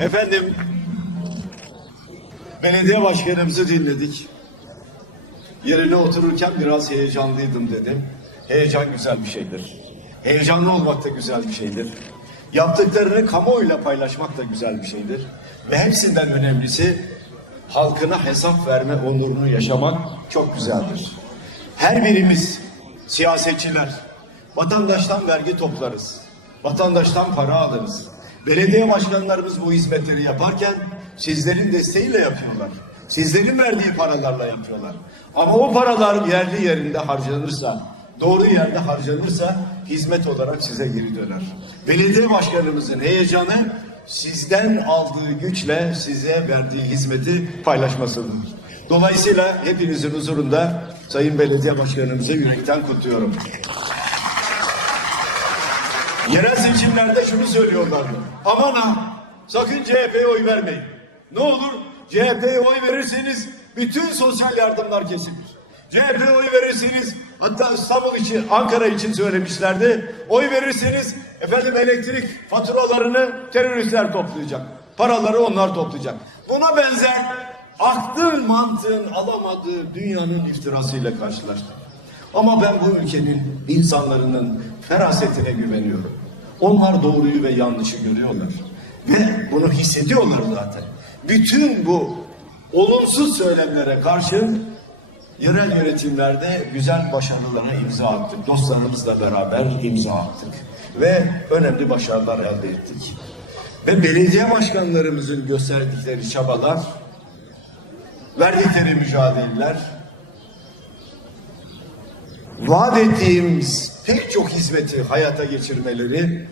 Efendim, belediye başkanımızı dinledik. Yerine otururken biraz heyecanlıydım dedi. Heyecan güzel bir şeydir. Heyecanlı olmak da güzel bir şeydir. Yaptıklarını kamuoyuyla paylaşmak da güzel bir şeydir. Ve hepsinden önemlisi halkına hesap verme onurunu yaşamak çok güzeldir. Her birimiz siyasetçiler vatandaştan vergi toplarız. Vatandaştan para alırız. Belediye başkanlarımız bu hizmetleri yaparken sizlerin desteğiyle yapıyorlar. Sizlerin verdiği paralarla yapıyorlar. Ama o paralar yerli yerinde harcanırsa, doğru yerde harcanırsa hizmet olarak size geri döner. Belediye başkanımızın heyecanı sizden aldığı güçle size verdiği hizmeti paylaşmasıdır. Dolayısıyla hepinizin huzurunda Sayın Belediye Başkanımızı yürekten kutluyorum. Yerel seçimlerde şunu söylüyorlardı. Aman ha sakın CHP'ye oy vermeyin. Ne olur CHP'ye oy verirseniz bütün sosyal yardımlar kesilir. CHP'ye oy verirseniz hatta İstanbul için Ankara için söylemişlerdi. Oy verirseniz efendim elektrik faturalarını teröristler toplayacak. Paraları onlar toplayacak. Buna benzer aklın mantığın alamadığı dünyanın iftirasıyla karşılaştık. Ama ben bu ülkenin insanların ferasetine güveniyorum. Onlar doğruyu ve yanlışı görüyorlar. Ve bunu hissediyorlar zaten. Bütün bu olumsuz söylemlere karşı yerel yönetimlerde güzel başarılara imza attık. Dostlarımızla beraber imza attık. Ve önemli başarılar elde ettik. Ve belediye başkanlarımızın gösterdikleri çabalar, verdikleri mücadeleler, vaat ettiğimiz pek çok hizmeti hayata geçirmeleri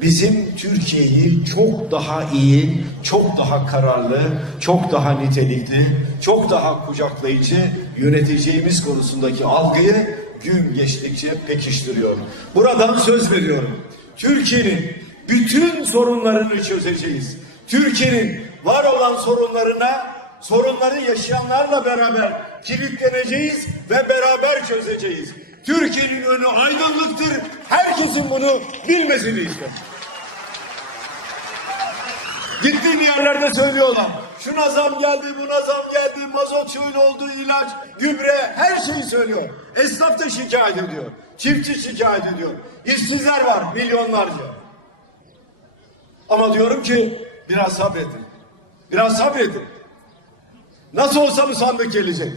bizim Türkiye'yi çok daha iyi, çok daha kararlı, çok daha nitelikli, çok daha kucaklayıcı yöneteceğimiz konusundaki algıyı gün geçtikçe pekiştiriyor. Buradan söz veriyorum. Türkiye'nin bütün sorunlarını çözeceğiz. Türkiye'nin var olan sorunlarına sorunları yaşayanlarla beraber kilitleneceğiz ve beraber çözeceğiz. Türkiye'nin önü aydınlıktır. Herkesin bunu bilmesini isterim. Gittiğim yerlerde söylüyorlar. Şuna zam geldi, buna zam geldi, mazot şöyle oldu, ilaç, gübre, her şeyi söylüyor. Esnaf da şikayet ediyor. Çiftçi şikayet ediyor. İşsizler var milyonlarca. Ama diyorum ki biraz sabredin. Biraz sabredin. Nasıl olsa bu sandık gelecek.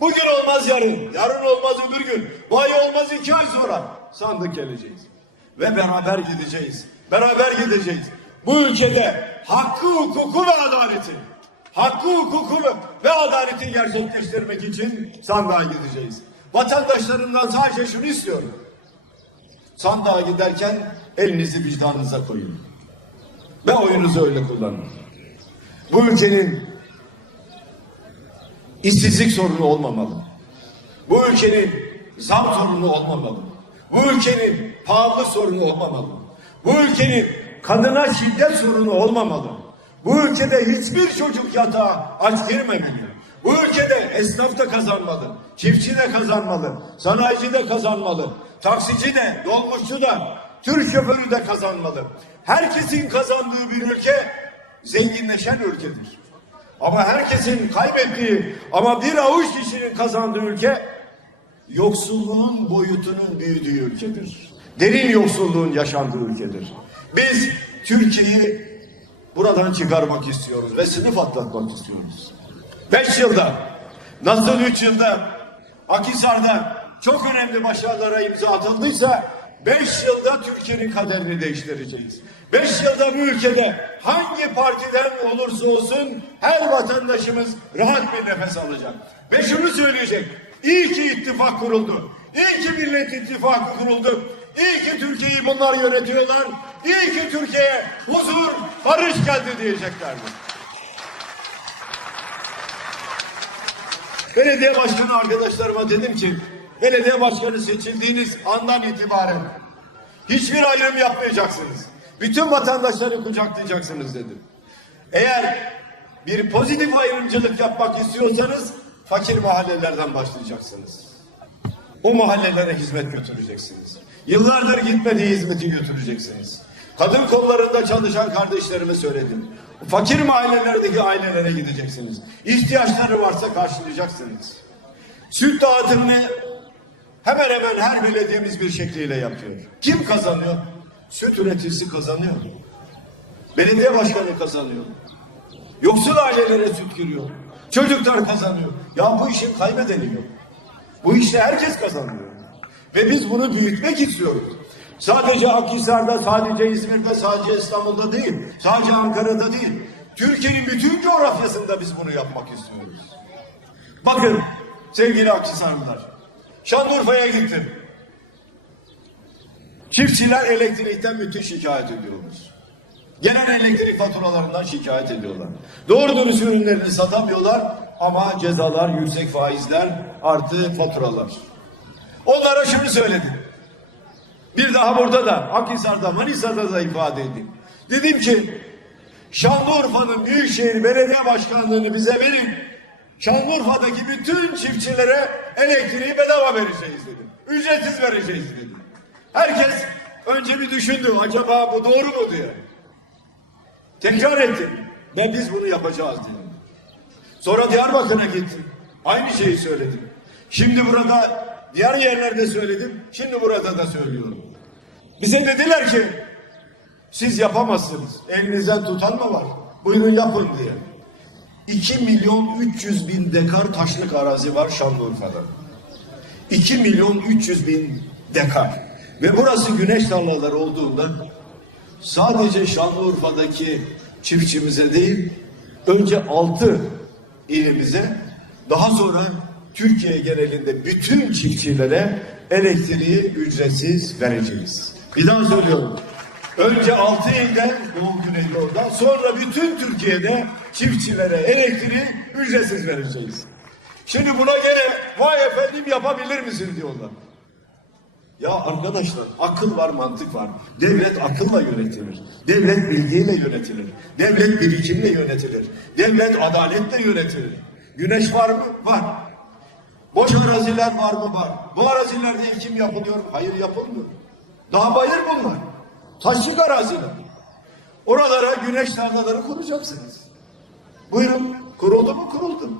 Bugün olmaz yarın, yarın olmaz öbür gün, bu ay olmaz iki ay sonra sandık geleceğiz. Ve beraber gideceğiz. Beraber gideceğiz. Bu ülkede hakkı, hukuku ve adaleti, hakkı, hukuku ve adaleti gerçekleştirmek için sandığa gideceğiz. Vatandaşlarımdan sadece şunu istiyorum. Sandığa giderken elinizi vicdanınıza koyun. Ve oyunuzu öyle kullanın. Bu ülkenin işsizlik sorunu olmamalı. Bu ülkenin zam sorunu olmamalı. Bu ülkenin pahalı sorunu olmamalı. Bu ülkenin kadına şiddet sorunu olmamalı. Bu ülkede hiçbir çocuk yatağa aç girmemeli. Bu ülkede esnaf da kazanmalı, çiftçi de kazanmalı, sanayici de kazanmalı, taksici de, dolmuşçu da, tır şoförü de kazanmalı. Herkesin kazandığı bir ülke zenginleşen ülkedir. Ama herkesin kaybettiği ama bir avuç kişinin kazandığı ülke yoksulluğun boyutunun büyüdüğü ülkedir. Derin yoksulluğun yaşandığı ülkedir. Biz Türkiye'yi buradan çıkarmak istiyoruz ve sınıf atlatmak istiyoruz. Beş yılda, nasıl üç yılda Akhisar'da çok önemli başarılara imza atıldıysa beş yılda Türkiye'nin kaderini değiştireceğiz. Beş yılda bu ülkede hangi partiden olursa olsun her vatandaşımız rahat bir nefes alacak. Ve şunu söyleyecek. İyi ki ittifak kuruldu. İyi ki Millet İttifakı kuruldu. İyi ki Türkiye'yi bunlar yönetiyorlar. İyi ki Türkiye'ye huzur, barış geldi diyeceklerdi. Belediye başkanı arkadaşlarıma dedim ki belediye başkanı seçildiğiniz andan itibaren hiçbir ayrım yapmayacaksınız. Bütün vatandaşları kucaklayacaksınız dedim. Eğer bir pozitif ayrımcılık yapmak istiyorsanız fakir mahallelerden başlayacaksınız. O mahallelere hizmet götüreceksiniz. Yıllardır gitmediği hizmeti götüreceksiniz. Kadın kollarında çalışan kardeşlerime söyledim. Fakir mahallelerdeki ailelere gideceksiniz. İhtiyaçları varsa karşılayacaksınız. Süt dağıtımını hemen hemen her belediyemiz bir şekliyle yapıyor. Kim kazanıyor? Süt üreticisi kazanıyor. Belediye başkanı kazanıyor. Yoksul ailelere süt giriyor. Çocuklar kazanıyor. Ya bu işin kaybedeni yok. Bu işte herkes kazanıyor. Ve biz bunu büyütmek istiyoruz. Sadece Akhisar'da, sadece İzmir'de, sadece İstanbul'da değil, sadece Ankara'da değil. Türkiye'nin bütün coğrafyasında biz bunu yapmak istiyoruz. Bakın sevgili Akhisarlılar, Şanlıurfa'ya gittim. Çiftçiler elektrikten müthiş şikayet ediyorlar. Gelen elektrik faturalarından şikayet ediyorlar. Doğru dürüst ürünlerini satamıyorlar ama cezalar, yüksek faizler, artı faturalar. Onlara şunu söyledim. Bir daha burada da, Akhisar'da, Manisa'da da ifade edeyim. Dedim ki, Şanlıurfa'nın Büyükşehir Belediye Başkanlığı'nı bize verin. Şanlıurfa'daki bütün çiftçilere elektriği bedava vereceğiz dedim. Ücretsiz vereceğiz dedim. Herkes önce bir düşündü, acaba bu doğru mu diye. Tekrar ettim. Ve biz bunu yapacağız dedim. Sonra Diyarbakır'a gittim. Aynı şeyi söyledim. Şimdi burada diğer yerlerde söyledim. Şimdi burada da söylüyorum. Bize dediler ki siz yapamazsınız. Elinizden tutan mı var? Buyurun yapın diye. 2 milyon 300 bin dekar taşlık arazi var Şanlıurfa'da. 2 milyon 300 bin dekar. Ve burası güneş tarlaları olduğunda sadece Şanlıurfa'daki çiftçimize değil, önce altı ilimize, daha sonra Türkiye genelinde bütün çiftçilere elektriği ücretsiz vereceğiz. Bir daha söylüyorum. Önce altı ilden Doğu Güneydoğu'dan sonra bütün Türkiye'de çiftçilere elektriği ücretsiz vereceğiz. Şimdi buna gene vay efendim yapabilir misin diyorlar. Ya arkadaşlar akıl var mantık var. Devlet akılla yönetilir. Devlet bilgiyle yönetilir. Devlet birikimle yönetilir. Devlet adaletle yönetilir. Güneş var mı? Var. Boş araziler var mı? Var. Bu arazilerde ekim yapılıyor? Hayır yapılmıyor. Daha bayır bunlar. Taşlık araziler. Oralara güneş tarlaları kuracaksınız. Buyurun. Kuruldu mu? Kuruldu.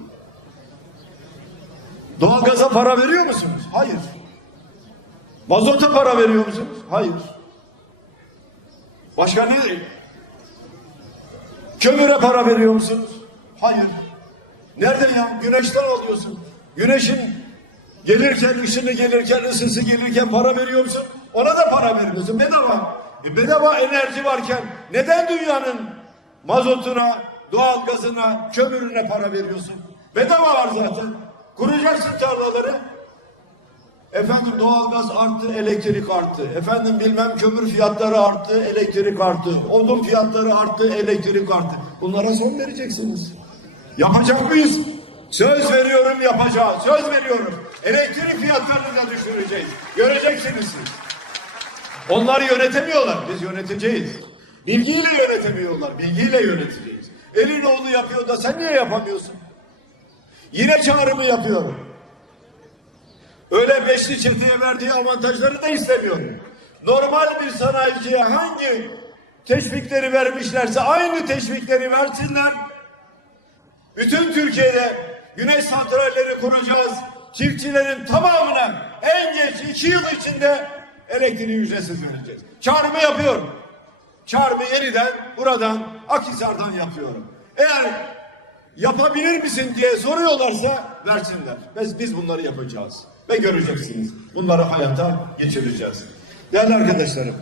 Doğalgaza para veriyor musunuz? Hayır. Mazota para veriyor musunuz? Hayır. Başka ne? Kömüre para veriyor musunuz? Hayır. Nereden ya? Güneşten alıyorsun. Güneşin gelirken, ışını gelirken, ısısı gelirken para veriyor musun? Ona da para veriyorsun. Bedava. E bedava enerji varken neden dünyanın mazotuna, doğalgazına, kömürüne para veriyorsun? Bedava var zaten. Kuracaksın tarlaları. Efendim doğalgaz arttı, elektrik arttı. Efendim bilmem kömür fiyatları arttı, elektrik arttı. Odun fiyatları arttı, elektrik arttı. Bunlara son vereceksiniz. Yapacak mıyız? Söz veriyorum yapacağız. Söz veriyorum. Elektrik fiyatlarını da düşüreceğiz. Göreceksiniz siz. Onlar yönetemiyorlar. Biz yöneteceğiz. Bilgiyle yönetemiyorlar. Bilgiyle yöneteceğiz. Elin oğlu yapıyor da sen niye yapamıyorsun? Yine çağrımı yapıyorum. Öyle beşli çeteye verdiği avantajları da istemiyorum. Normal bir sanayiciye hangi teşvikleri vermişlerse aynı teşvikleri versinler. Bütün Türkiye'de güneş santralleri kuracağız. Çiftçilerin tamamına en geç iki yıl içinde elektriği ücretsiz vereceğiz. Çağrımı yapıyorum. Çağrımı yeniden buradan Akhisar'dan yapıyorum. Eğer yapabilir misin diye soruyorlarsa versinler. Biz, biz bunları yapacağız. Ve göreceksiniz. Bunları hayata geçireceğiz. Değerli arkadaşlarım.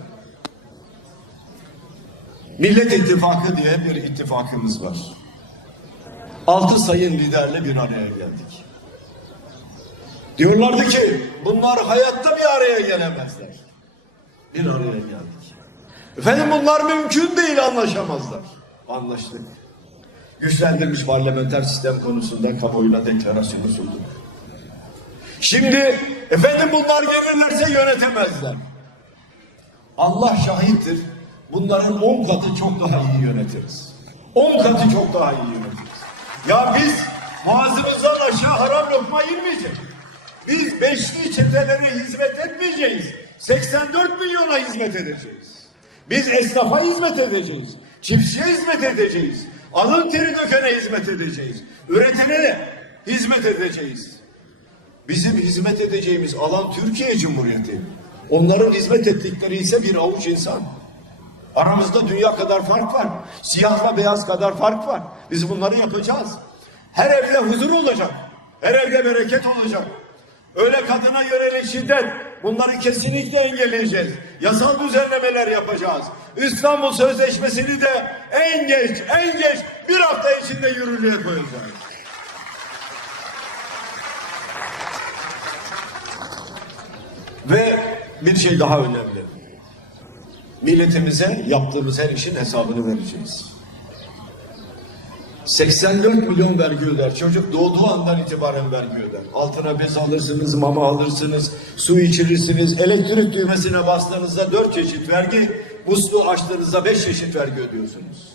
Millet İttifakı diye bir ittifakımız var. Altı sayın liderle bir araya geldik. Diyorlardı ki bunlar hayatta bir araya gelemezler. Bir araya geldik. Efendim bunlar mümkün değil anlaşamazlar. Anlaştık. Güçlendirilmiş parlamenter sistem konusunda kamuoyuna deklarasyonu sunduk. Şimdi efendim bunlar gelirlerse yönetemezler. Allah şahittir. Bunların on katı çok daha iyi yönetiriz. On katı çok daha iyi yönetiriz. Ya biz boğazımızdan aşağı haram lokma yemeyeceğiz. Biz beşli çetelere hizmet etmeyeceğiz. 84 milyona hizmet edeceğiz. Biz esnafa hizmet edeceğiz. Çiftçiye hizmet edeceğiz. Alın teri dökene hizmet edeceğiz. Üretene hizmet edeceğiz. Bizim hizmet edeceğimiz alan Türkiye Cumhuriyeti. Onların hizmet ettikleri ise bir avuç insan. Aramızda dünya kadar fark var. Siyahla beyaz kadar fark var. Biz bunları yapacağız. Her evde huzur olacak. Her evde bereket olacak. Öyle kadına yönelik şiddet bunları kesinlikle engelleyeceğiz. Yasal düzenlemeler yapacağız. İstanbul Sözleşmesi'ni de en geç en geç bir hafta içinde yürürlüğe koyacağız. Ve bir şey daha önemli. Milletimize yaptığımız her işin hesabını vereceğiz. 84 milyon vergi öder. Çocuk doğduğu andan itibaren vergi öder. Altına bez alırsınız, mama alırsınız, su içirirsiniz. Elektrik düğmesine bastığınızda 4 çeşit vergi, musluğu açtığınızda 5 çeşit vergi ödüyorsunuz.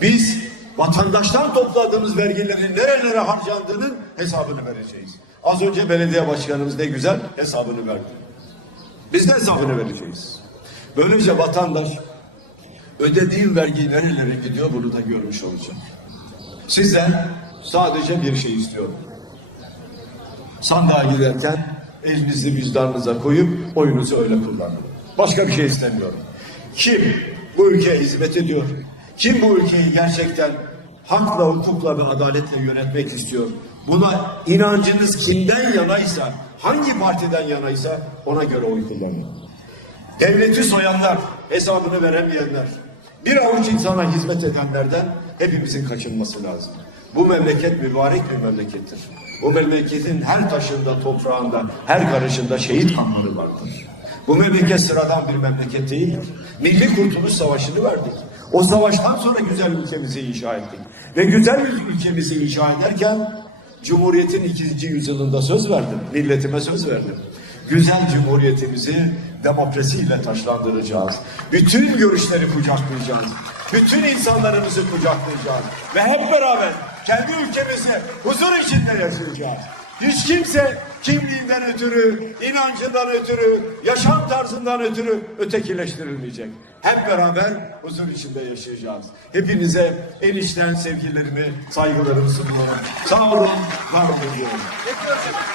Biz vatandaştan topladığımız vergilerin nerelere harcandığının hesabını vereceğiz. Az önce belediye başkanımız ne güzel hesabını verdi. Biz de hesabını vereceğiz. Böylece vatandaş ödediğim vergi nerelere gidiyor bunu da görmüş olacak. Sizden sadece bir şey istiyorum. Sandığa giderken elinizi vicdanınıza koyup oyunuzu öyle kullanın. Başka bir şey istemiyorum. Kim bu ülkeye hizmet ediyor? Kim bu ülkeyi gerçekten hakla, hukukla ve adaletle yönetmek istiyor? Buna inancınız kimden yanaysa, hangi partiden yanaysa ona göre oy kullanın. Devleti soyanlar, hesabını veremeyenler, bir avuç insana hizmet edenlerden hepimizin kaçınması lazım. Bu memleket mübarek bir memlekettir. Bu memleketin her taşında, toprağında, her karışında şehit kanları vardır. Bu memleket sıradan bir memleket değildir. Milli Kurtuluş Savaşı'nı verdik. O savaştan sonra güzel ülkemizi inşa ettik. Ve güzel ülkemizi inşa ederken Cumhuriyet'in ikinci yüzyılında söz verdim. Milletime söz verdim güzel cumhuriyetimizi demokrasiyle taşlandıracağız. Bütün görüşleri kucaklayacağız. Bütün insanlarımızı kucaklayacağız. Ve hep beraber kendi ülkemizi huzur içinde yaşayacağız. Hiç kimse kimliğinden ötürü, inancından ötürü, yaşam tarzından ötürü ötekileştirilmeyecek. Hep beraber huzur içinde yaşayacağız. Hepinize en içten sevgilerimi, saygılarımı sunuyorum. Sağ olun, var olun.